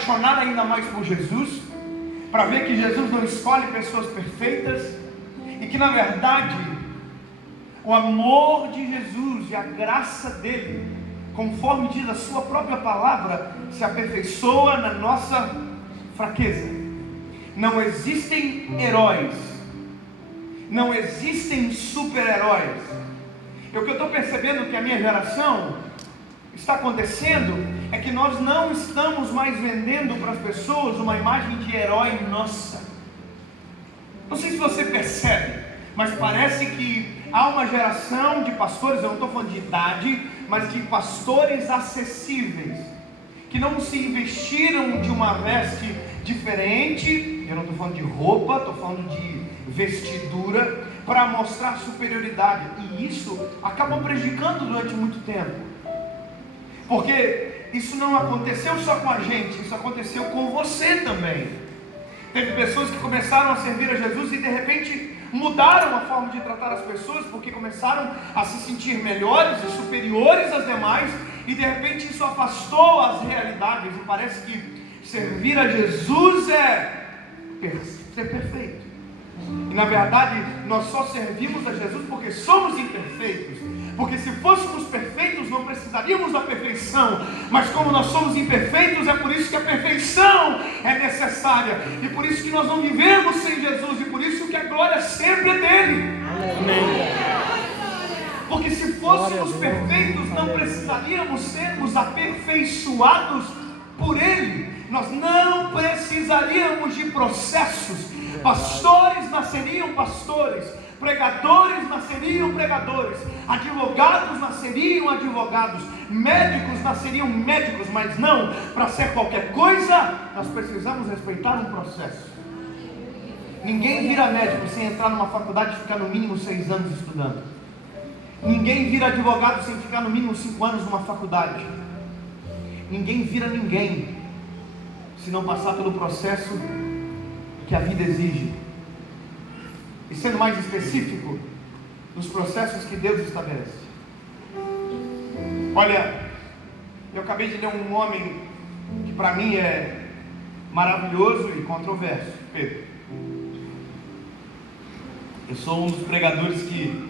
apaixonar ainda mais por Jesus, para ver que Jesus não escolhe pessoas perfeitas, e que na verdade o amor de Jesus e a graça dele, conforme diz a sua própria palavra, se aperfeiçoa na nossa fraqueza. Não existem heróis, não existem super-heróis. E o que eu estou percebendo que a minha geração está acontecendo é que nós não estamos mais vendendo para as pessoas uma imagem de herói nossa. Não sei se você percebe, mas parece que há uma geração de pastores, eu não estou falando de idade, mas de pastores acessíveis, que não se investiram de uma veste diferente. Eu não estou falando de roupa, estou falando de vestidura, para mostrar superioridade, e isso acabou prejudicando durante muito tempo, porque isso não aconteceu só com a gente, isso aconteceu com você também. Teve pessoas que começaram a servir a Jesus e de repente mudaram a forma de tratar as pessoas, porque começaram a se sentir melhores e superiores às demais, e de repente isso afastou as realidades, e parece que servir a Jesus é ser perfeito. E na verdade nós só servimos a Jesus porque somos imperfeitos, porque se fôssemos perfeitos não precisaríamos da perfeição, mas como nós somos imperfeitos, é por isso que a perfeição é necessária, e por isso que nós não vivemos sem Jesus, e por isso que a glória sempre é dele. Amém. Porque se fôssemos perfeitos não precisaríamos sermos aperfeiçoados por ele, nós não precisaríamos de processos. Pastores nasceriam pastores, pregadores nasceriam pregadores, advogados nasceriam advogados, médicos nasceriam médicos, mas não, para ser qualquer coisa, nós precisamos respeitar um processo. Ninguém vira médico sem entrar numa faculdade e ficar no mínimo 6 anos estudando. Ninguém vira advogado sem ficar no mínimo 5 anos numa faculdade. Ninguém vira ninguém se não passar pelo processo que a vida exige. E sendo mais específico, nos processos que Deus estabelece. Olha, eu acabei de ler um nome que para mim é maravilhoso e controverso, Pedro. Eu sou um dos pregadores que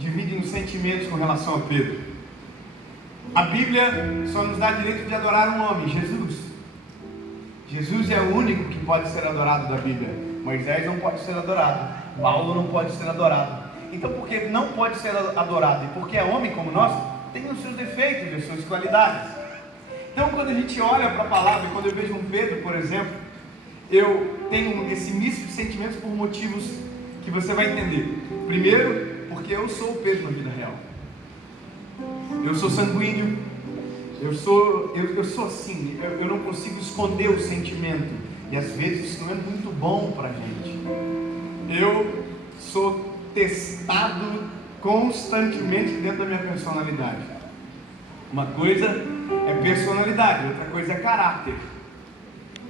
dividem os sentimentos com relação a Pedro. A Bíblia só nos dá direito de adorar um homem, Jesus. Jesus é o único que pode ser adorado da Bíblia. Moisés não pode ser adorado, Paulo não pode ser adorado. Então, porque não pode ser adorado e porque é homem como nós, tem os seus defeitos e as suas qualidades. Então, quando a gente olha para a palavra, e quando eu vejo um Pedro, por exemplo, eu tenho esse misto de sentimentos por motivos que você vai entender. Primeiro, porque eu sou o Pedro na vida real. Eu sou sanguíneo. Eu sou assim, eu não consigo esconder o sentimento, e às vezes isso não é muito bom para a gente. Eu sou testado constantemente dentro da minha personalidade. Uma coisa é personalidade, outra coisa é caráter.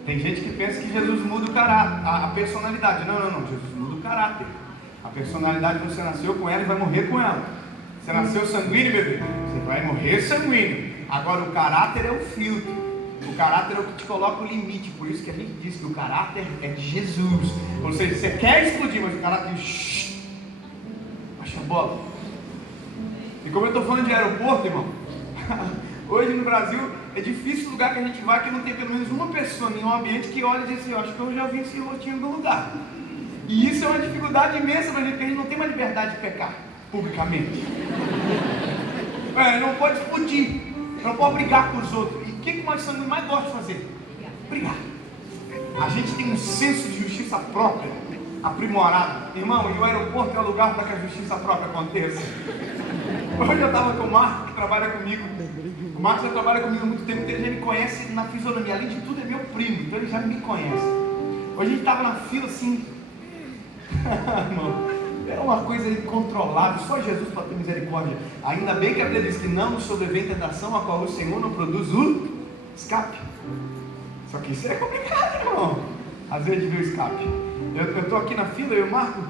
Tem gente que pensa que Jesus muda o caráter, a personalidade. Não, Jesus muda o caráter. A personalidade você nasceu com ela e vai morrer com ela. Você nasceu sanguíneo, bebê, você vai morrer sanguíneo. Agora o caráter é o filtro, o caráter é o que te coloca o limite. Por isso que a gente diz que o caráter é de Jesus. Ou seja, você quer explodir, mas o caráter baixa a bola. E como eu estou falando de aeroporto, irmão, hoje no Brasil é difícil o lugar que a gente vai que não tem pelo menos uma pessoa em um ambiente que olha e diz assim: eu acho que eu já vi esse rostinho em algum lugar. E isso é uma dificuldade imensa para a gente, porque a gente não tem uma liberdade de pecar publicamente. Não pode explodir, não pode brigar com os outros. E o que nós mais gostamos de fazer? Brigar. A gente tem um senso de justiça própria aprimorado. Irmão, e o aeroporto é o lugar para que a justiça própria aconteça. Hoje eu estava com o Marco, que trabalha comigo. O Marco já trabalha comigo há muito tempo, então ele já me conhece na fisionomia. Além de tudo, é meu primo, então ele já me conhece. Hoje a gente estava na fila assim. Irmão, era uma coisa incontrolável, só Jesus para ter misericórdia. Ainda bem que a Bíblia diz que não nos sobrevém tentação a qual o Senhor não produz o escape. Só que isso é complicado, irmão. Às vezes de ver o escape. Eu estou aqui na fila e o Marco,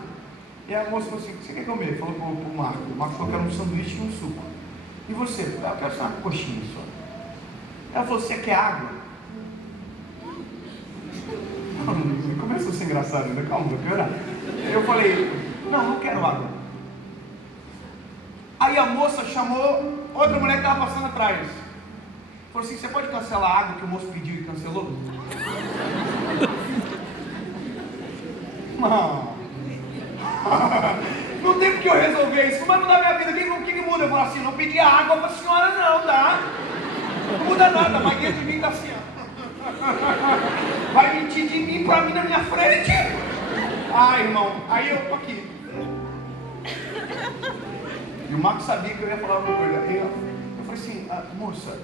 e a moça falou assim: o que você quer comer? Falou para o Marco. O Marco falou que era um sanduíche e um suco. E você? Eu quero só uma coxinha só. Ela falou: você quer água? ser engraçado ainda, calma, vou piorar. Eu falei, não quero água. Aí a moça chamou outra mulher que estava passando atrás. Falou assim, você pode cancelar a água que o moço pediu e cancelou? Não. Não tem porque eu resolver isso, não vai mudar minha vida. O que muda? Eu falo assim, não pedi água para a senhora não, tá? Não muda nada, mas dentro de mim tá assim, ó. Vai mentir de mim para mim na minha frente. Ah, irmão, aí eu tô aqui. E o Marcos sabia que eu ia falar alguma coisa. Aí eu falei assim, moça,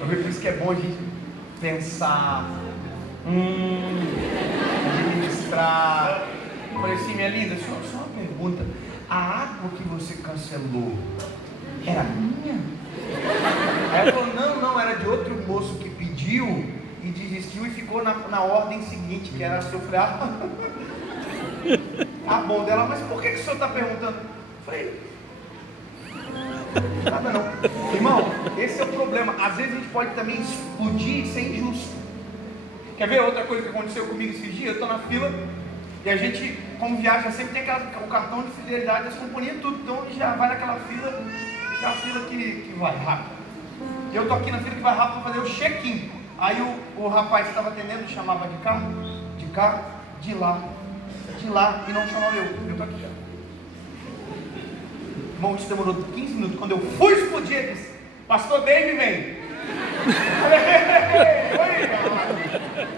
Eu vejo por isso que é bom a gente pensar, administrar. Eu falei assim, minha linda, só uma pergunta. A água que você cancelou era minha? Aí ela falou, não, era de outro moço que pediu e desistiu e ficou na ordem seguinte, que era seu. Eu falei, tá bom dela, mas por que o senhor está perguntando? Eu falei, nada não. Irmão, esse é o problema. Às vezes a gente pode também explodir e ser injusto. Quer ver outra coisa que aconteceu comigo esses dias? Eu estou na fila e a gente, como viaja, sempre tem o cartão de fidelidade das companhias, tudo. Então já vai naquela fila, aquela fila que vai rápido. E eu estou aqui na fila que vai rápido para fazer o check-in. Aí o rapaz que estava atendendo chamava de cá, de lá, e não chamava eu estou aqui já. Irmão, isso demorou 15 minutos. Quando eu fui explodir, ele disse, pastor David vem.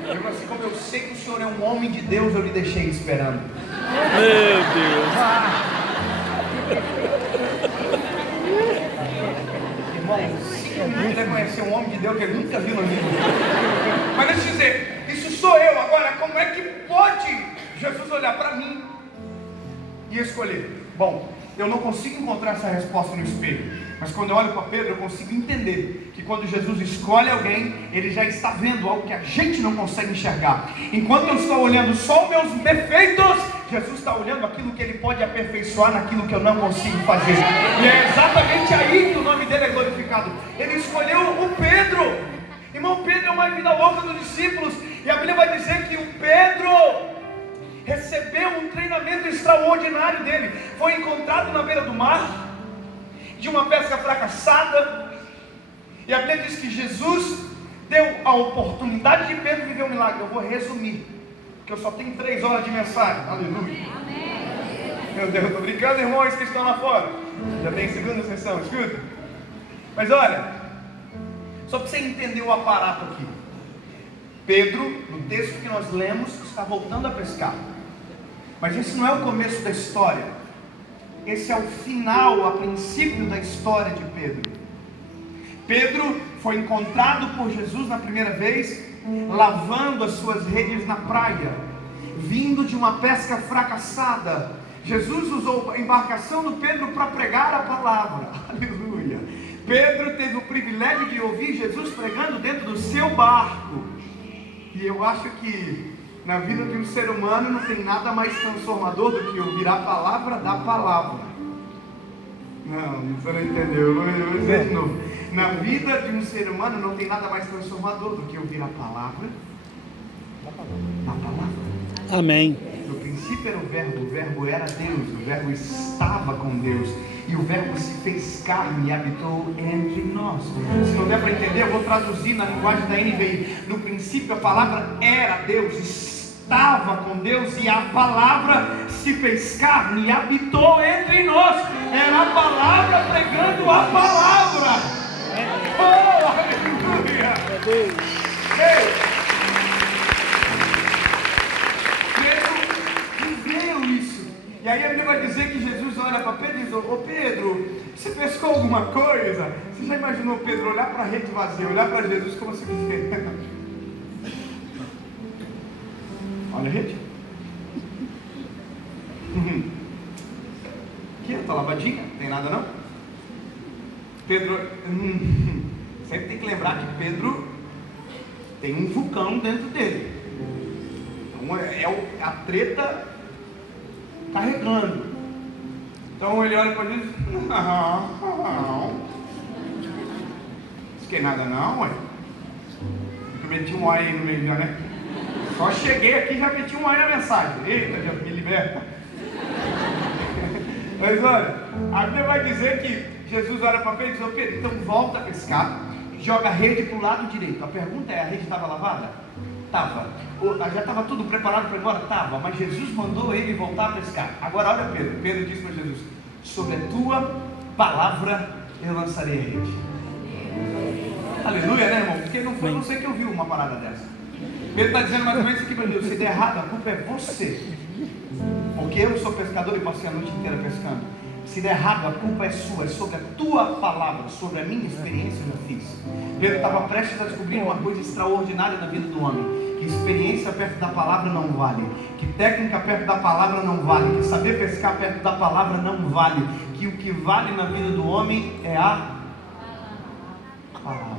Eu falei assim, como eu sei que o senhor é um homem de Deus, eu lhe deixei esperando. Meu Deus. Irmão, 5 minutos ele conhecer um homem de Deus que ele nunca viu na vida. Mas deixa eu dizer, isso sou eu. Agora, como é que pode Jesus olhar para mim e escolher? Bom, eu não consigo encontrar essa resposta no espelho. Mas quando eu olho para Pedro, eu consigo entender que quando Jesus escolhe alguém, ele já está vendo algo que a gente não consegue enxergar. Enquanto eu estou olhando só os meus defeitos, Jesus está olhando aquilo que ele pode aperfeiçoar naquilo que eu não consigo fazer. E é exatamente aí que o nome dele é glorificado. Ele escolheu o Pedro. Irmão, Pedro é uma vida louca dos discípulos. E a Bíblia vai dizer que o Pedro recebeu um treinamento extraordinário dele. Foi encontrado na beira do mar, de uma pesca fracassada, e a Bíblia diz que Jesus deu a oportunidade de Pedro viver um milagre. Eu vou resumir, porque eu só tenho 3 horas de mensagem. Aleluia. Meu Deus, eu estou brincando, irmãos que estão lá fora. Já tem segunda sessão, escuta. Mas olha, só para você entender o aparato aqui. Pedro, no texto que nós lemos, está voltando a pescar. Mas esse não é o começo da história. Esse é o final, a princípio da história de Pedro. Pedro foi encontrado por Jesus na primeira vez, lavando as suas redes na praia, vindo de uma pesca fracassada. Jesus usou a embarcação do Pedro para pregar a palavra. Aleluia. Pedro teve o privilégio de ouvir Jesus pregando dentro do seu barco. E eu acho que na vida de um ser humano não tem nada mais transformador do que ouvir a palavra da palavra. Não, você não entendeu, eu vou dizer de novo. Na vida de um ser humano não tem nada mais transformador do que ouvir a palavra da palavra. Amém. No princípio era o verbo era Deus, o verbo estava com Deus, e o verbo se fez carne e habitou entre nós. Se não der para entender, eu vou traduzir na linguagem da NVI. No princípio a palavra era Deus, estava com Deus, e a palavra se fez carne e habitou entre nós. Era a palavra pregando a palavra. Oh, aleluia! Pedro viveu isso. E aí a Bíblia vai dizer que Jesus olha para Pedro e diz: ô Pedro, você pescou alguma coisa? Você já imaginou Pedro olhar para a rede vazia, olhar para Jesus como se fosse: olha a rede. Aqui, está lavadinha, não tem nada não. Pedro, sempre tem que lembrar que Pedro tem um vulcão dentro dele. Então a treta carregando. Então ele olha para Jesus: não, não tem nada não, ué. Eu meti um aí no meio já, né? Só cheguei aqui e já meti um aí na mensagem. Eita, Deus, me liberta. Mas olha, a Bíblia vai dizer que Jesus olha para Pedro e diz: ô Pedro, então volta a pescar e joga a rede para o lado direito. A pergunta é: a rede estava lavada? Estava. Já estava tudo preparado para ir embora? Estava. Mas Jesus mandou ele voltar a pescar. Agora olha Pedro. Pedro disse para Jesus: sobre a tua palavra eu lançarei a rede. Aleluia, né, irmão? Porque não foi você que ouviu uma parada dessa. Pedro está dizendo mais ou menos isso aqui para Deus: se der errado, a culpa é você. Porque eu sou pescador e passei a noite inteira pescando. Se der errado, a culpa é sua, é sobre a tua palavra, sobre a minha experiência eu já fiz. Pedro estava prestes a descobrir uma coisa extraordinária na vida do homem: que experiência perto da palavra não vale, que técnica perto da palavra não vale, que saber pescar perto da palavra não vale, que o que vale na vida do homem é a palavra.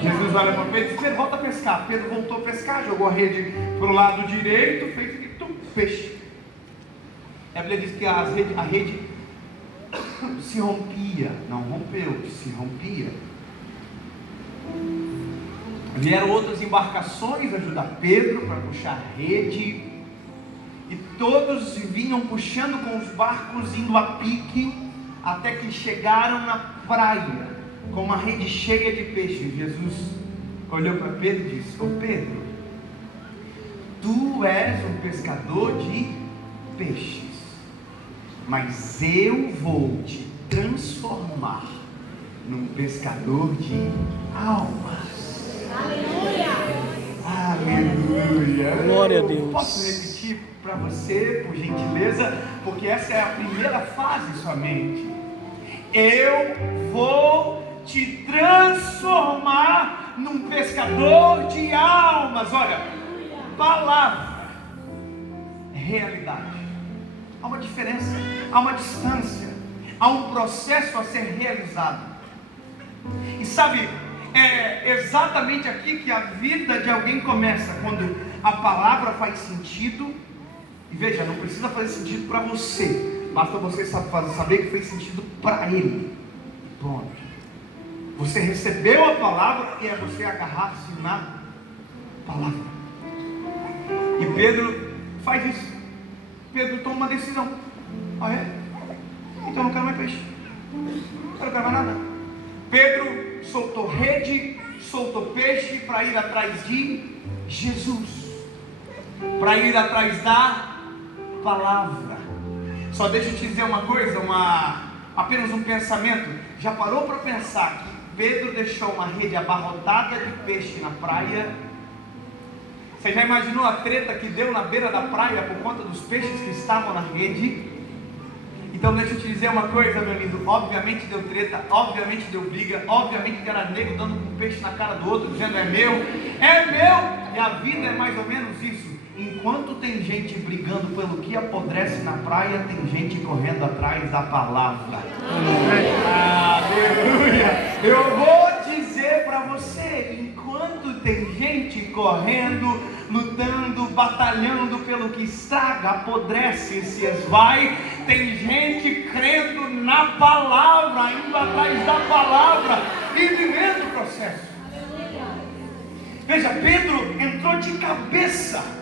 Jesus olha para Pedro e diz: Pedro, volta a pescar. Pedro voltou a pescar, jogou a rede para o lado direito, fez peixe. A Bíblia diz que a rede se rompia, não rompeu, se rompia. Vieram outras embarcações ajudar Pedro para puxar a rede, e todos vinham puxando com os barcos, indo a pique, até que chegaram na praia, com uma rede cheia de peixes. Jesus olhou para Pedro e disse: ô Pedro, tu és um pescador de peixes, mas eu vou te transformar num pescador de almas. Aleluia! Aleluia! Glória a Deus. Posso repetir para você, por gentileza, porque essa é a primeira fase somente. Eu vou te transformar num pescador de almas. Olha, palavra, realidade. Há uma diferença, há uma distância, há um processo a ser realizado. E sabe, é exatamente aqui que a vida de alguém começa, quando a palavra faz sentido. E veja, não precisa fazer sentido para você, basta você saber que fez sentido para ele. Pronto. Você recebeu a palavra e é você agarrar-se na palavra. E Pedro faz isso. Pedro toma uma decisão. Ah, é? Então eu não quero mais peixe. Eu não quero mais nada. Pedro soltou rede, soltou peixe para ir atrás de Jesus, para ir atrás da palavra. Só deixa eu te dizer uma coisa, apenas um pensamento. Já parou para pensar que Pedro deixou uma rede abarrotada de peixe na praia? Você já imaginou a treta que deu na beira da praia por conta dos peixes que estavam na rede? Então deixa eu te dizer uma coisa, meu lindo. Obviamente deu treta, obviamente deu briga, obviamente era nego dando um peixe na cara do outro, dizendo é meu. E a vida é mais ou menos isso. Enquanto tem gente brigando pelo que apodrece na praia, tem gente correndo atrás da palavra. Aleluia! Eu vou dizer para você, enquanto tem gente correndo, lutando, batalhando pelo que estraga, apodrece e se esvai, tem gente crendo na palavra, indo atrás da palavra e vivendo o processo. Veja, Pedro entrou de cabeça.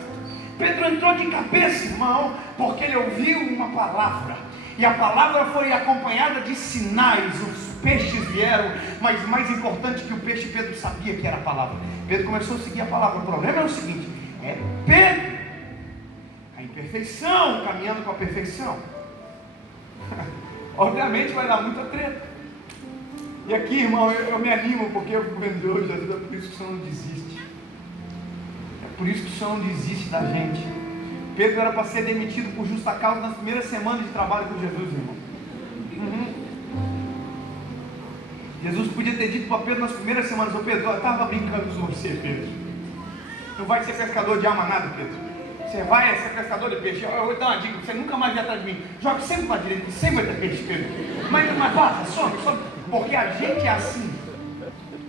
Pedro entrou de cabeça, irmão, porque ele ouviu uma palavra, e a palavra foi acompanhada de sinais. Os peixes vieram, mas mais importante que o peixe, Pedro sabia que era a palavra. Pedro começou a seguir a palavra. O problema é o seguinte: é Pedro, a imperfeição, caminhando com a perfeição. Obviamente vai dar muita treta. E aqui, irmão, eu me animo, porque eu fico vendo Deus, Jesus, é por isso que o Senhor não desiste. Por isso que o Senhor não desiste da gente. Pedro era para ser demitido por justa causa nas primeiras semanas de trabalho com Jesus, irmão. Jesus podia ter dito para Pedro nas primeiras semanas: ô Pedro, eu estava brincando com você, Pedro. Não vai ser pescador de alma nada, Pedro. Você vai ser pescador de peixe. Eu vou dar uma dica: você nunca mais vai atrás de mim. Joga sempre para a direita, que sempre vai ter peixe, Pedro. Mas passa, some. Porque a gente é assim.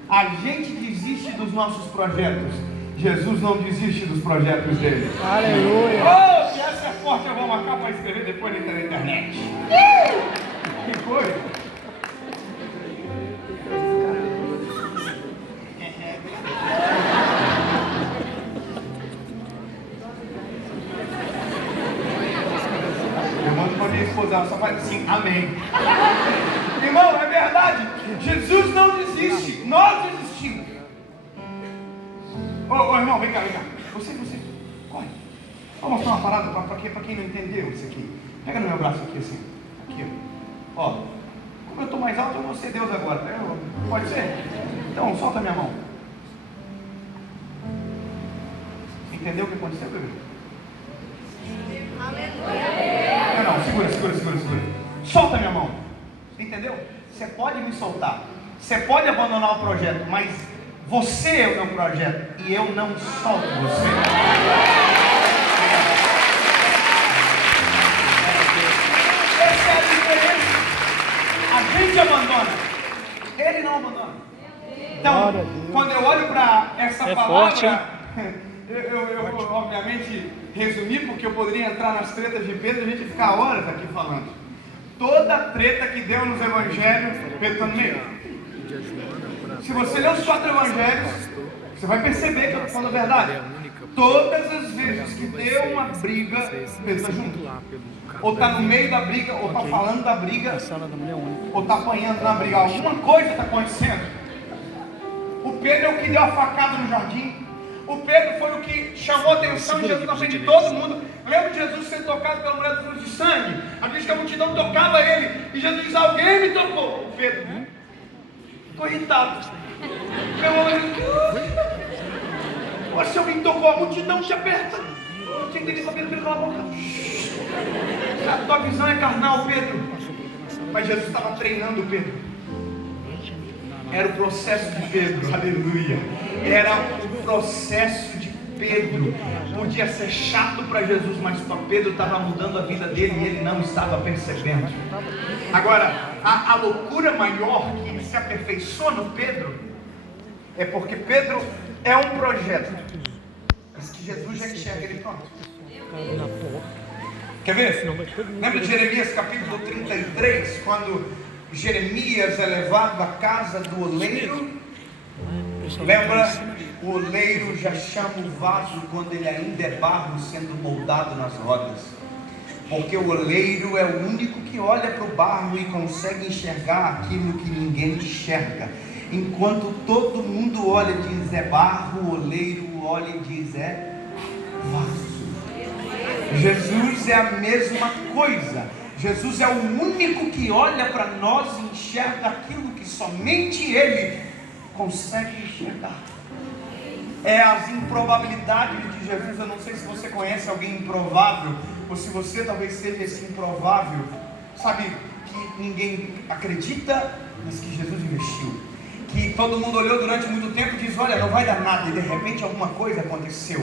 A gente desiste dos nossos projetos. Jesus não desiste dos projetos dele. Aleluia. Oh, se essa é forte, eu vou marcar para escrever depois na internet. Que coisa. Jesus, ela só faz assim, amém. Irmão, é verdade. Jesus não desiste, nós desistimos. Ô irmão, vem cá. Você, corre. Vou mostrar uma parada para quem não entendeu isso aqui. Pega no meu braço aqui assim. Aqui, ó. Como eu estou mais alto, eu vou ser Deus agora. Pode ser? Então, solta a minha mão. Entendeu o que aconteceu, bebê? Aleluia. Não, segura. Solta a minha mão. Entendeu? Você pode me soltar. Você pode abandonar o projeto, mas você é o meu projeto e eu não solto você. Essa é a diferença. A gente abandona, ele não abandona. Então, quando eu olho para essa palavra, forte, eu obviamente resumi, porque eu poderia entrar nas tretas de Pedro e a gente ficar horas aqui falando. Toda treta que deu nos evangelhos, Pedro está no meio. Se você ler os 4 evangelhos, você vai perceber que eu estou falando a verdade. Todas as vezes que deu uma briga, Pedro está junto. Ou está no meio da briga, ou está falando da briga, ou está apanhando na briga. Alguma coisa está acontecendo. O Pedro é o que deu a facada no jardim. O Pedro foi o que chamou a atenção de Jesus na frente de todo mundo. Lembra de Jesus sendo tocado pela mulher do fluxo de sangue? A diz que a multidão tocava ele. E Jesus diz, alguém me tocou. O Pedro ficou irritado. Se alguém tocou, a multidão te aperta. Não tinha entendido, Pedro, cala a boca. A tua visão é carnal, Pedro. Mas Jesus estava treinando Pedro. Era o processo de Pedro, aleluia. Era o processo de Pedro. Podia ser chato para Jesus, mas para Pedro estava mudando a vida dele e ele não estava percebendo. Agora, a loucura maior que se aperfeiçoa no Pedro é porque Pedro é um projeto, mas que Jesus já enxerga ele pronto. Quer ver? Lembra de Jeremias capítulo 33, quando Jeremias é levado à casa do oleiro? Lembra? O oleiro já chama o vaso quando ele ainda é barro sendo moldado nas rodas. Porque o oleiro é o único que olha para o barro e consegue enxergar aquilo que ninguém enxerga. Enquanto todo mundo olha e diz é barro, o oleiro olha e diz é vaso. Jesus é a mesma coisa. Jesus é o único que olha para nós e enxerga aquilo que somente Ele consegue enxergar. É as improbabilidades de Jesus. Eu não sei se você conhece alguém improvável, ou se você talvez seja esse improvável. Sabe, que ninguém acredita, mas que Jesus investiu. Que todo mundo olhou durante muito tempo e diz, olha, não vai dar nada, e de repente alguma coisa aconteceu.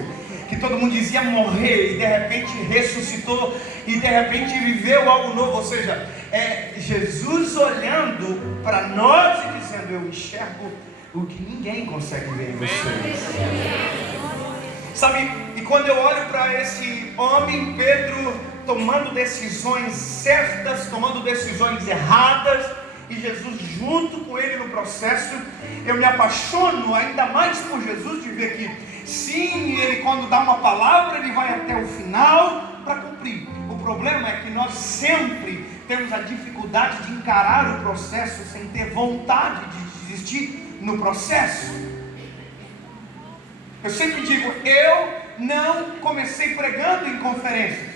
Que todo mundo dizia morrer, e de repente ressuscitou, e de repente viveu algo novo. Ou seja, é Jesus olhando para nós e dizendo, eu enxergo o que ninguém consegue ver em vocês. Sabe, e quando eu olho para esse homem, Pedro, tomando decisões certas, tomando decisões erradas, e Jesus junto com ele no processo, eu me apaixono ainda mais por Jesus, de ver que sim, ele quando dá uma palavra, ele vai até o final para cumprir. O problema é que nós sempre temos a dificuldade de encarar o processo sem ter vontade de desistir no processo. Eu sempre digo, eu não comecei pregando em conferências,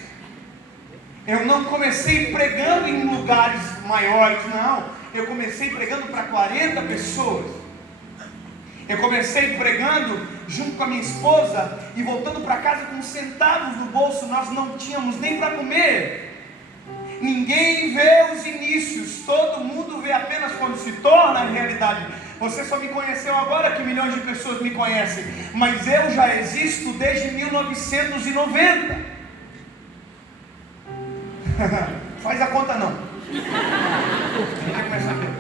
eu não comecei pregando em lugares maiores, não. Eu comecei pregando para 40 pessoas. Eu comecei pregando junto com a minha esposa e voltando para casa com centavos no bolso. Nós não tínhamos nem para comer. Ninguém vê os inícios, todo mundo vê apenas quando se torna realidade. Você só me conheceu agora que milhões de pessoas me conhecem, mas eu já existo desde 1990. Faz a conta não. Ninguém começa a ver.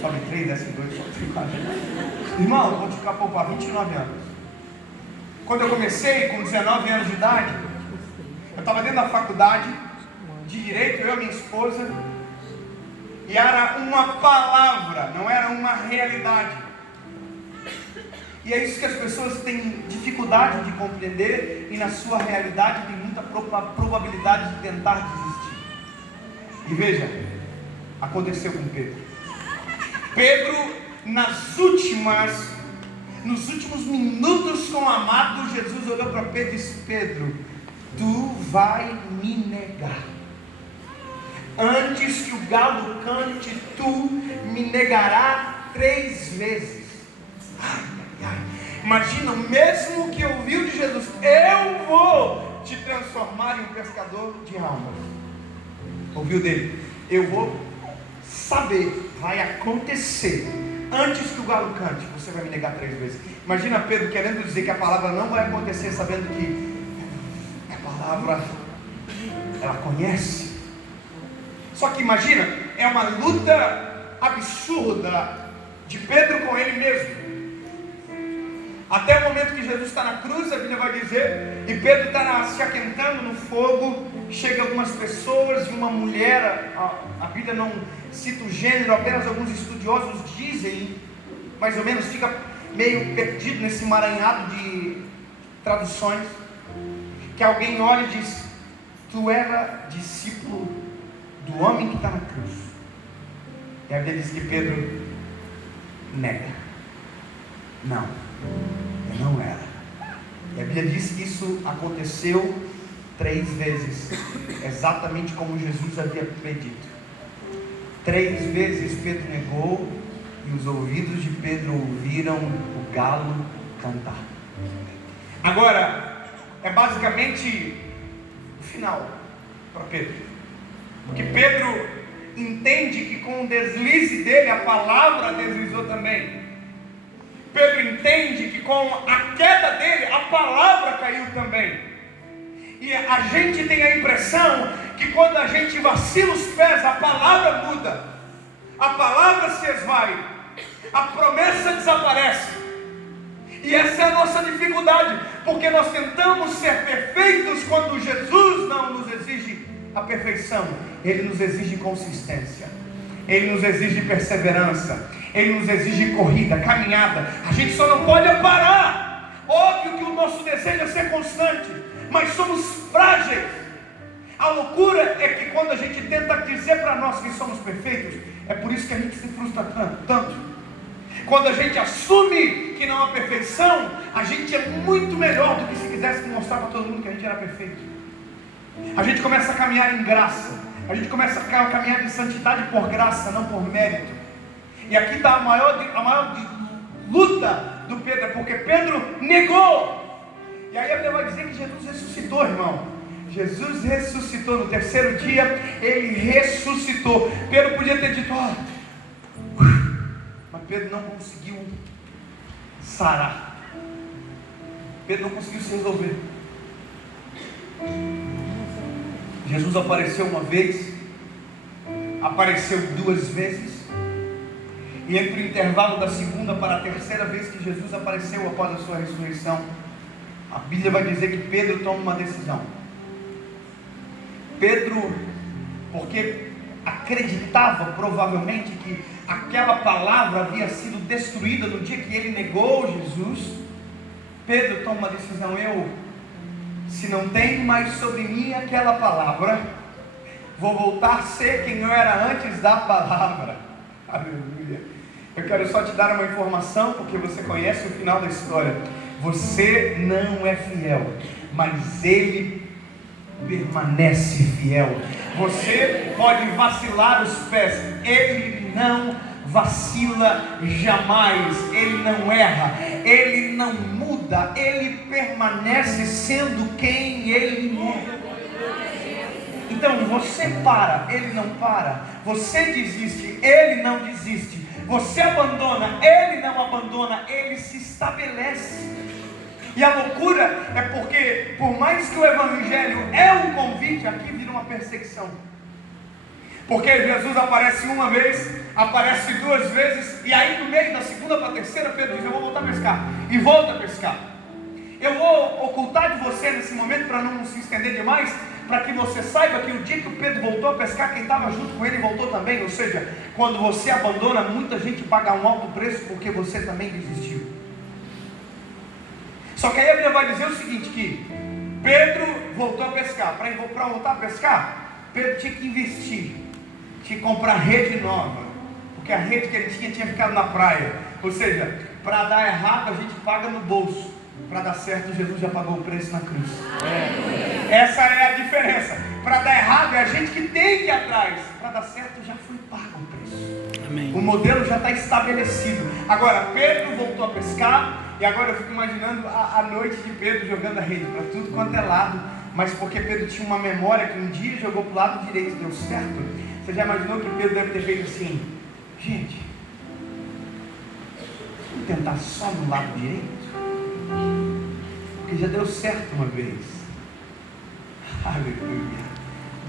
Sobe 3, desce 2, sobe 3. Irmão, vou te ficar poupar 29 anos. Quando eu comecei com 19 anos de idade, eu estava dentro da faculdade de Direito, eu e minha esposa, e era uma palavra, não era uma realidade. E é isso que as pessoas têm dificuldade de compreender, e na sua realidade tem muita probabilidade de tentar desistir. E veja, aconteceu com Pedro. Pedro, nos últimos minutos com o amado, Jesus olhou para Pedro e disse: Pedro, tu vai me negar. Antes que o galo cante, tu me negará 3 vezes. Ai, ai, ai. Imagina, o mesmo que ouviu de Jesus: eu vou te transformar em um pescador de almas. Ouviu dele: eu vou saber, vai acontecer. Antes que o galo cante, você vai me negar 3 vezes. Imagina Pedro querendo dizer que a palavra não vai acontecer, sabendo que a palavra, ela conhece. Só que imagina, é uma luta absurda de Pedro com ele mesmo. Até o momento que Jesus está na cruz, a Bíblia vai dizer, e Pedro está se aquentando no fogo. Chega algumas pessoas e uma mulher, a Bíblia não cita o gênero, apenas alguns estudiosos dizem, mais ou menos, fica meio perdido nesse emaranhado de traduções, que alguém olha e diz: tu era discípulo do homem que está na cruz. E a Bíblia diz que Pedro nega: não, eu não era. E a Bíblia diz que isso aconteceu 3 vezes, exatamente como Jesus havia predito. 3 vezes Pedro negou, e os ouvidos de Pedro ouviram o galo cantar. Agora, é basicamente o final para Pedro, porque Pedro entende que com o deslize dele, a palavra deslizou também. Pedro entende que com a queda dele, a palavra caiu também. E a gente tem a impressão que quando a gente vacila os pés, a palavra muda, a palavra se esvai, a promessa desaparece. E essa é a nossa dificuldade, porque nós tentamos ser perfeitos quando Jesus não nos exige a perfeição. Ele nos exige consistência, Ele nos exige perseverança, Ele nos exige corrida, caminhada. A gente só não pode parar. Óbvio que o nosso desejo é ser constante, mas somos frágeis. A loucura é que quando a gente tenta dizer para nós que somos perfeitos, é por isso que a gente se frustra tanto. Quando a gente assume que não há perfeição, a gente é muito melhor do que se quisesse mostrar para todo mundo que a gente era perfeito. A gente começa a caminhar em graça, a gente começa a caminhar em santidade por graça, não por mérito. E aqui está a maior luta do Pedro, porque Pedro negou. E aí a Bíblia vai dizer que Jesus ressuscitou, irmão. Jesus ressuscitou no 3º dia, Ele ressuscitou. Pedro podia ter dito: mas Pedro não conseguiu sarar. Pedro não conseguiu se resolver. Jesus apareceu uma vez, apareceu 2 vezes, e entre o intervalo da 2ª para a 3ª vez que Jesus apareceu após a sua ressurreição, a Bíblia vai dizer que Pedro toma uma decisão. Pedro, porque acreditava provavelmente que aquela palavra havia sido destruída no dia que ele negou Jesus, Pedro toma uma decisão: se não tem mais sobre mim aquela palavra, vou voltar a ser quem eu era antes da palavra. Aleluia. Eu quero só te dar uma informação, porque você conhece o final da história. Você não é fiel, mas Ele permanece fiel. Você pode vacilar os pés, Ele não vacila jamais, Ele não erra, Ele não muda, Ele permanece sendo quem Ele é. Então você para, Ele não para. Você desiste, Ele não desiste. Você abandona, Ele não abandona, Ele se estabelece. E a loucura é porque, por mais que o Evangelho é um convite, aqui vira uma perseguição. Porque Jesus aparece uma vez, aparece 2 vezes, e aí no meio da 2ª para a 3ª, Pedro diz: eu vou voltar a pescar, e volta a pescar. Eu vou ocultar de você nesse momento, para não se estender demais, para que você saiba que o dia que o Pedro voltou a pescar, quem estava junto com ele voltou também. Ou seja, quando você abandona, muita gente paga um alto preço, porque você também desistiu. Só que aí a Bíblia vai dizer o seguinte, que Pedro voltou a pescar. Para voltar a pescar, Pedro tinha que investir. tinha que comprar rede nova, porque a rede que ele tinha ficado na praia. Ou seja, para dar errado a gente paga no bolso, para dar certo Jesus já pagou o preço na cruz. Essa é a diferença. Para dar errado é a gente que tem que ir atrás, para dar certo já foi pago o preço. Amém. O modelo já está estabelecido. Agora Pedro voltou a pescar, e agora eu fico imaginando a noite de Pedro jogando a rede para tudo quanto é lado, mas porque Pedro tinha uma memória que um dia jogou para o lado direito e deu certo. Você já imaginou que Pedro deve ter feito assim: gente, vamos tentar só no lado direito, porque já deu certo uma vez. Aleluia.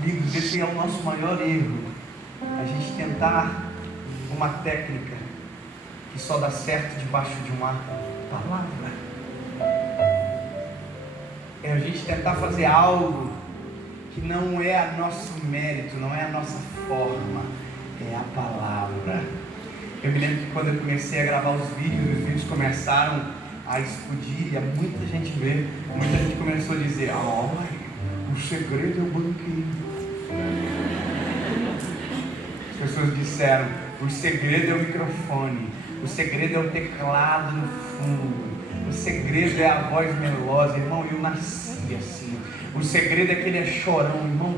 Amigos, esse é o nosso maior erro, a gente tentar uma técnica que só dá certo debaixo de uma palavra. É a gente tentar fazer algo que não é nosso mérito, não é a nossa forma, é a palavra. Eu me lembro que quando eu comecei a gravar os vídeos começaram a explodir, e muita gente veio, muita gente começou a dizer: o segredo é o banquinho. As pessoas disseram: o segredo é o microfone, o segredo é o teclado no fundo, o segredo é a voz melosa. Irmão, eu nasci assim. O segredo é que ele é chorão, irmão.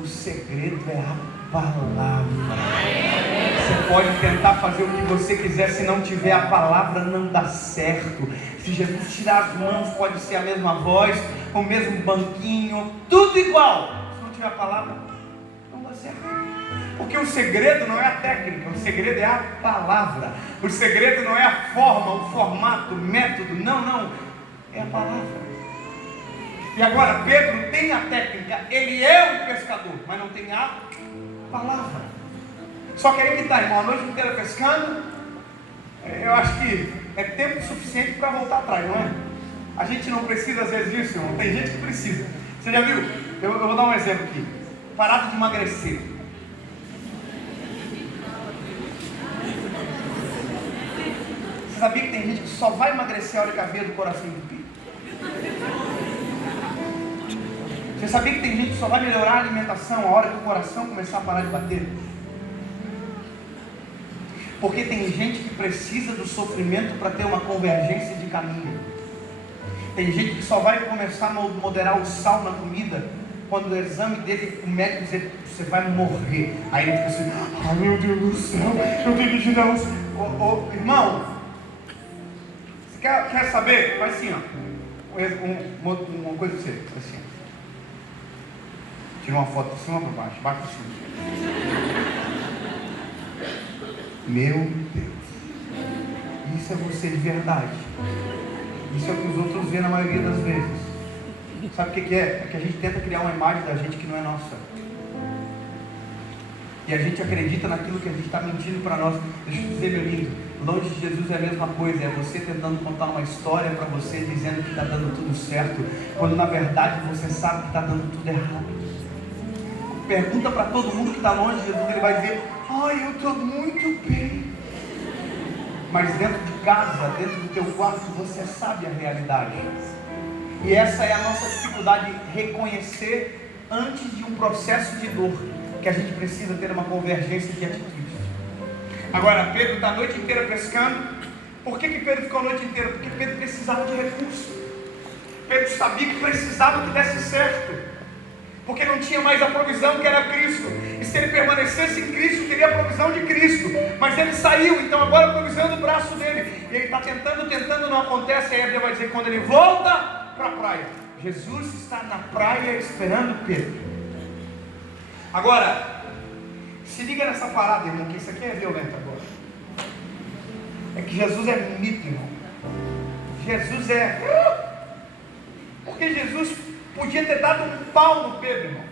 O segredo é a palavra. Você pode tentar fazer o que você quiser, se não tiver a palavra não dá certo. Se Jesus tirar as mãos, pode ser a mesma voz, o mesmo banquinho, tudo igual. Se não tiver a palavra, não dá certo. Porque o segredo não é a técnica, o segredo é a palavra. O segredo não é a forma, o formato, o método, não, é a palavra. E agora Pedro tem a técnica, ele é um pescador, mas não tem a palavra. Só que aí que está, irmão, a noite inteira pescando, eu acho que é tempo suficiente para voltar atrás, não é? A gente não precisa às vezes disso, irmão, tem gente que precisa. Você já viu? Eu vou dar um exemplo aqui. Parada de emagrecer. Você sabia que tem gente que só vai emagrecer a hora que a veia do coração entupir? Você sabia que tem gente que só vai melhorar a alimentação a hora que o coração começar a parar de bater? Porque tem gente que precisa do sofrimento para ter uma convergência de caminho. Tem gente que só vai começar a moderar o sal na comida quando o exame dele, o médico dizer: você vai morrer. Aí ele fica assim: ai meu Deus do céu, eu tenho que tirar os... Irmão, você quer saber? Faz assim, ó. Uma coisa pra você, assim. Tira uma foto de cima para baixo, bate de cima. Meu Deus, isso é você de verdade. Isso é o que os outros vêem na maioria das vezes. Sabe o que é? É que a gente tenta criar uma imagem da gente que não é nossa. E a gente acredita naquilo que a gente está mentindo para nós. Deixa eu dizer, meu lindo, longe de Jesus é a mesma coisa. É você tentando contar uma história para você, dizendo que está dando tudo certo, quando na verdade você sabe que está dando tudo errado. Pergunta para todo mundo que está longe de Jesus, ele vai dizer: ai, eu estou muito bem. Mas dentro de casa, dentro do teu quarto, você sabe a realidade. E essa é a nossa dificuldade, reconhecer antes de um processo de dor, que a gente precisa ter uma convergência de atitudes. Agora, Pedro está a noite inteira pescando. Por que Pedro ficou a noite inteira? Porque Pedro precisava de recurso. Pedro sabia que precisava que desse certo, porque não tinha mais a provisão que era Cristo. E se ele permanecesse em Cristo, teria a provisão de Cristo. Mas ele saiu, então agora a provisão é do braço dele. E ele está tentando, não acontece. Aí a Bíblia vai dizer: quando ele volta para a praia, Jesus está na praia esperando Pedro. Agora, se liga nessa parada, irmão, que isso aqui é violento agora. É que Jesus é mito, irmão. Jesus é... Porque Jesus podia ter dado um pau no Pedro, irmão.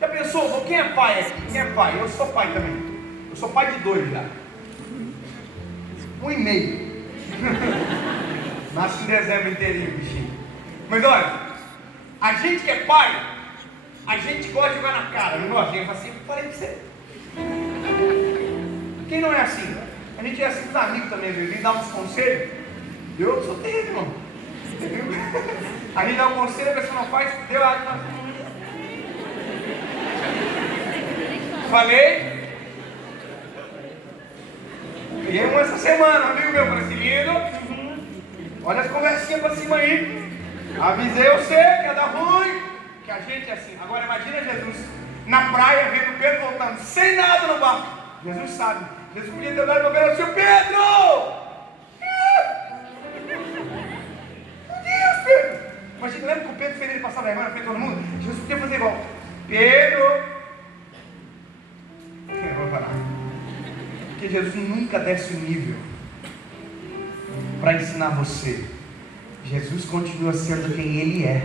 Já pensou? Quem é pai aqui? Quem é pai? Eu sou pai também. Eu sou pai de 2 já. 1,5. Nasce em dezembro inteirinho, bichinho. Mas olha, a gente que é pai, a gente gosta de jogar na cara, não gosta? A gente fala assim: falei pra você. Quem não é assim? A gente é assim com os amigos também, viu? A gente dá uns conselhos. Eu sou terrível, irmão. A gente dá um conselho, a pessoa não faz, deu a... Falei? Peguei um essa semana, um amigo meu, parece lindo. Olha as conversinhas pra cima aí. Avisei você que ia dar ruim. Que a gente é assim. Agora imagina Jesus na praia vendo Pedro voltando sem nada no barco. Jesus sabe. Jesus podia ter dado para Pedro, Pedro! Meu Deus, Pedro! Imagina, lembra que o Pedro fez ele passar vergonha na frente de todo mundo? Jesus podia fazer igual. Pedro! Eu vou parar. Porque Jesus nunca desce o nível para ensinar você. Jesus continua sendo quem Ele é.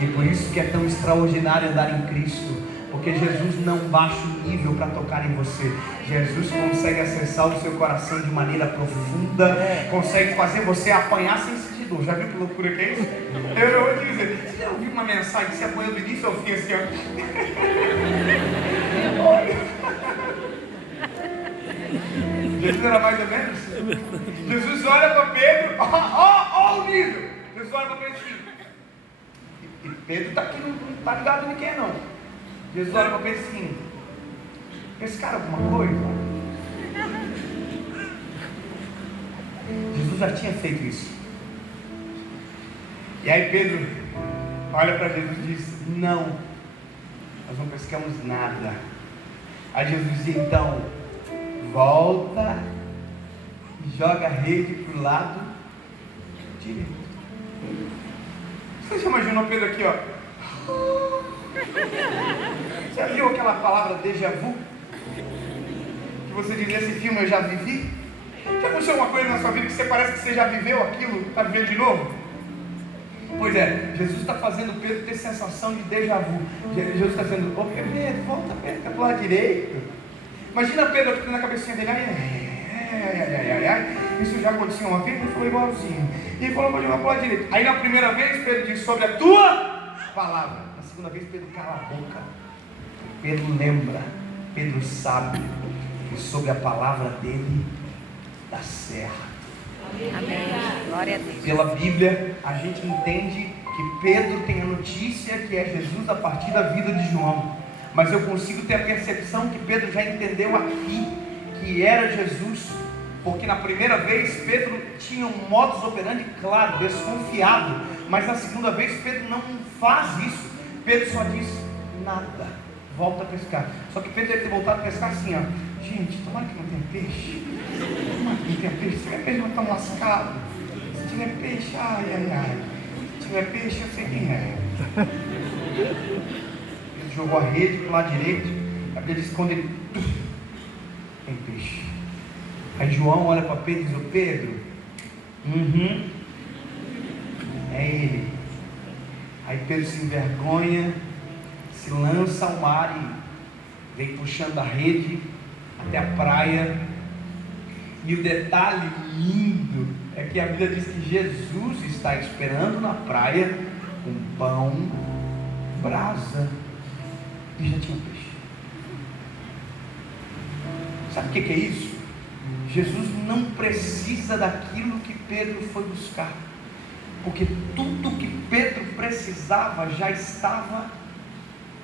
E por isso que é tão extraordinário andar em Cristo. Porque Jesus não baixa o nível para tocar em você. Jesus consegue acessar o seu coração de maneira profunda. Consegue fazer você apanhar sem sentir dor. Já viu que loucura que é isso? Eu vou te dizer. Você já ouviu uma mensagem que você apanhou do início ao fim assim, Jesus era mais ou menos. Jesus olha para Pedro. Ó o nível. Jesus olha para Pedro assim. E Pedro está aqui, não está ligado em quem não. Jesus olha para Pedro assim. Pescaram alguma coisa? Jesus já tinha feito isso. E aí Pedro olha para Jesus e diz: não, nós não pescamos nada. Aí Jesus diz: então, volta e joga a rede para o lado direito. Você já imaginou Pedro aqui, ó? Você viu aquela palavra déjà vu? Que você diria, esse filme eu já vivi? Já aconteceu alguma coisa na sua vida que você parece que você já viveu aquilo, está vivendo de novo? Pois é, Jesus está fazendo Pedro ter sensação de déjà vu. Jesus está dizendo: ô Pedro, volta Pedro, está para o lado direito. Imagina Pedro aqui na cabecinha dele: ai, isso já aconteceu uma vez, ele falou igualzinho. E ele falou: pode ir para o lado direito. Aí na primeira vez Pedro diz: sobre a tua palavra. Na segunda vez Pedro cala a boca. Pedro lembra, Pedro sabe que sobre a palavra dele dá certo. Amém. Glória a Deus. Pela Bíblia, a gente entende que Pedro tem a notícia que é Jesus a partir da vida de João. Mas eu consigo ter a percepção que Pedro já entendeu aqui que era Jesus. Porque na primeira vez Pedro tinha um modus operandi claro, desconfiado. Mas na segunda vez Pedro não faz isso. Pedro só diz: nada, volta a pescar. Só que Pedro deve ter voltado a pescar assim, ó. Gente, tomara que não tenha peixe. Tomara que não tenha peixe. Se tiver peixe, nós estamos lascados. Se tiver peixe, ai. Se tiver peixe, eu sei quem é. Ele jogou a rede para o lado direito. A Bíblia diz: quando ele tem peixe. Aí João olha para Pedro e diz: ô Pedro, é ele. Aí Pedro se envergonha, se lança ao mar e vem puxando a rede até a praia. E o detalhe lindo é que a Bíblia diz que Jesus está esperando na praia com pão, brasa e já tinha peixe. Sabe o que é isso? Jesus não precisa daquilo que Pedro foi buscar, porque tudo que Pedro precisava já estava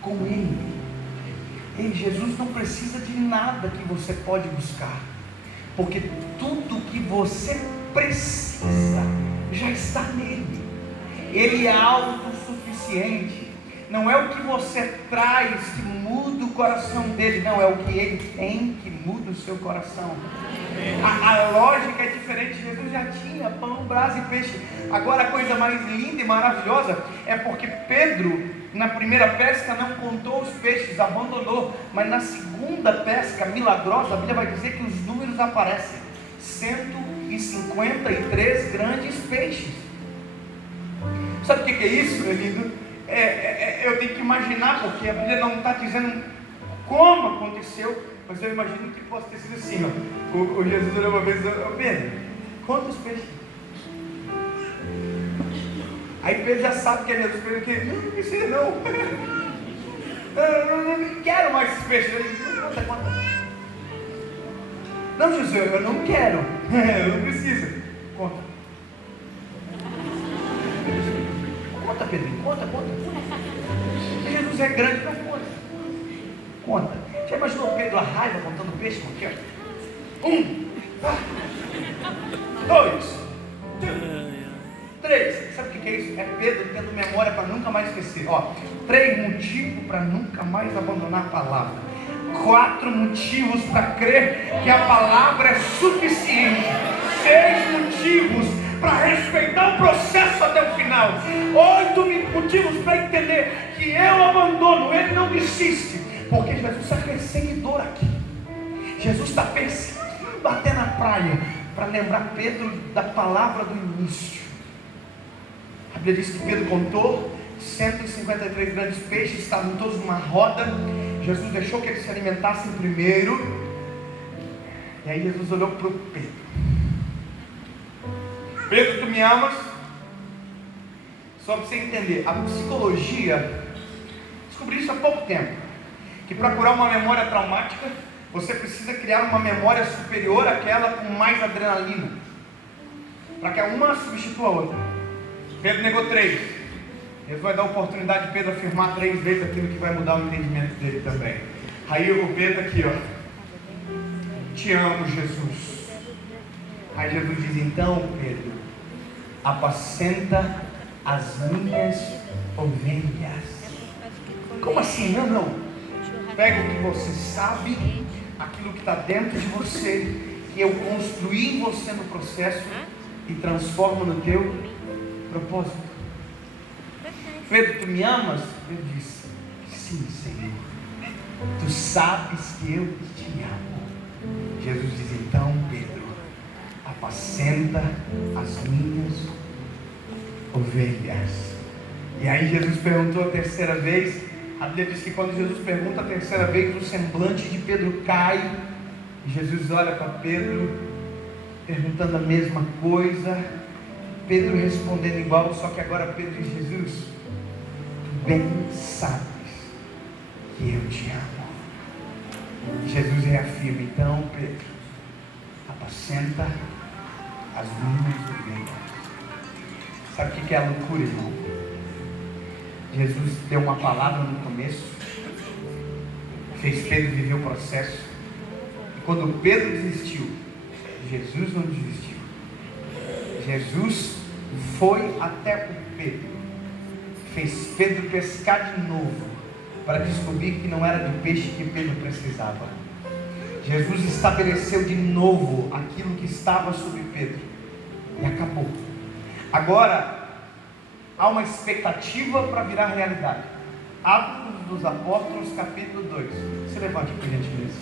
com ele. E Jesus não precisa de nada que você pode buscar, porque tudo que você precisa já está nele. Ele é autossuficiente. Não é o que você traz que muda o coração dele, não, é o que ele tem que muda o seu coração. A lógica é diferente. Jesus já tinha pão, brasa e peixe. Agora a coisa mais linda e maravilhosa é porque Pedro, na primeira pesca, não contou os peixes, abandonou. Mas na segunda pesca milagrosa, a Bíblia vai dizer que os números aparecem: 153 grandes peixes. Sabe o que é isso, meu lindo? Eu tenho que imaginar, porque a Bíblia não está dizendo como aconteceu, mas eu imagino que possa ter sido assim, ó. O Jesus olhou uma vez e disse: Pedro, quantos peixes? Aí Pedro já sabe que é Jesus. Pedro que não precisa não. Eu não quero mais esses peixes. Ele disse: conta. Não, Jesus, eu não quero. Eu não preciso. Conta. Conta, Pedro, conta. Jesus é grande, não conta. Já imaginou Pedro tua memória para nunca mais esquecer. 3 motivos para nunca mais abandonar a palavra. 4 motivos para crer que a palavra é suficiente. 6 motivos para respeitar o processo até o final. 8 motivos para entender que eu abandono, ele não desiste. Porque Jesus é perseguidor aqui. Jesus está perseguindo até na praia para lembrar Pedro da palavra do início. A Bíblia diz que Pedro contou 153 grandes peixes, estavam todos numa roda. Jesus deixou que eles se alimentassem primeiro. E aí Jesus olhou para o Pedro. Pedro, tu me amas? Só para você entender, a psicologia, descobri isso há pouco tempo, que para curar uma memória traumática, você precisa criar uma memória superior àquela com mais adrenalina, para que uma substitua a outra. Pedro negou 3. Jesus vai dar a oportunidade de Pedro afirmar 3 vezes aquilo que vai mudar o entendimento dele também. Aí o Pedro aqui, te amo, Jesus. Aí Jesus diz, então Pedro, apacenta as minhas ovelhas. Como assim? Não. Pega o que você sabe, aquilo que está dentro de você, que eu construí em você no processo, e transformo no teu propósito. Pedro, tu me amas? Eu disse, sim, Senhor. Tu sabes que eu te amo. Jesus diz, então Pedro, apacenta as minhas ovelhas. E aí Jesus perguntou a terceira vez. A Bíblia diz que quando Jesus pergunta a terceira vez, o semblante de Pedro cai. E Jesus olha para Pedro, perguntando a mesma coisa. Pedro respondendo igual, só que agora Pedro diz, Jesus, tu bem sabes que eu te amo. Jesus reafirma, então Pedro, apacenta as minhas ovelhas. Sabe o que é a loucura, irmão? Jesus deu uma palavra no começo, fez Pedro viver o processo, e quando Pedro desistiu, Jesus não desistiu. Jesus foi até o Pedro, fez Pedro pescar de novo, para descobrir que não era do peixe que Pedro precisava. Jesus estabeleceu de novo aquilo que estava sobre Pedro, e acabou. Agora há uma expectativa para virar realidade. Atos dos Apóstolos, capítulo 2. Se levante, por gentileza.